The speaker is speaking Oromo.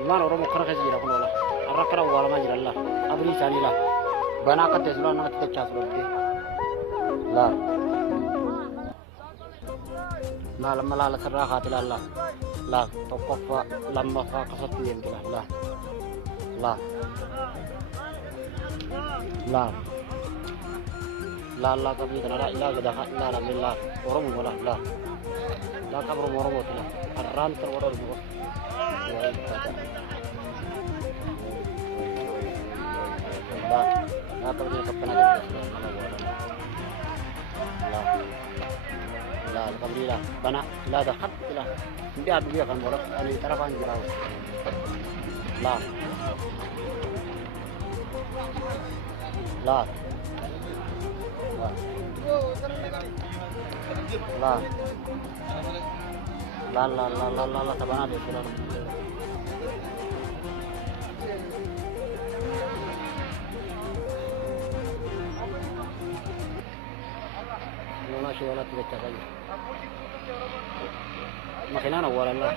Mana orang mau kerja sih aku nolak. Arah kerja wala mah jadi lah. Abri sani lah. Bana kat tesla nak kita cas berarti. Lah. Nah lama lah serah hati lah. Lah tokoh fa lama fa kesatuan kita lah. Lah. Lah. Lah kami tanah ilah gede lah lah orang mau lah. Lah kamu orang mau lah. Aran terorong mau. Lah, apa ni kapan ada? Lah, alhamdulillah. Bana, lah dah hat lah. Dia ada dia kan borak. Ani tarapan jirau. Lah. Lah. Lah. Lah, sabana dia sudah. Masih wala tidak cakap. Makin anak wala lah.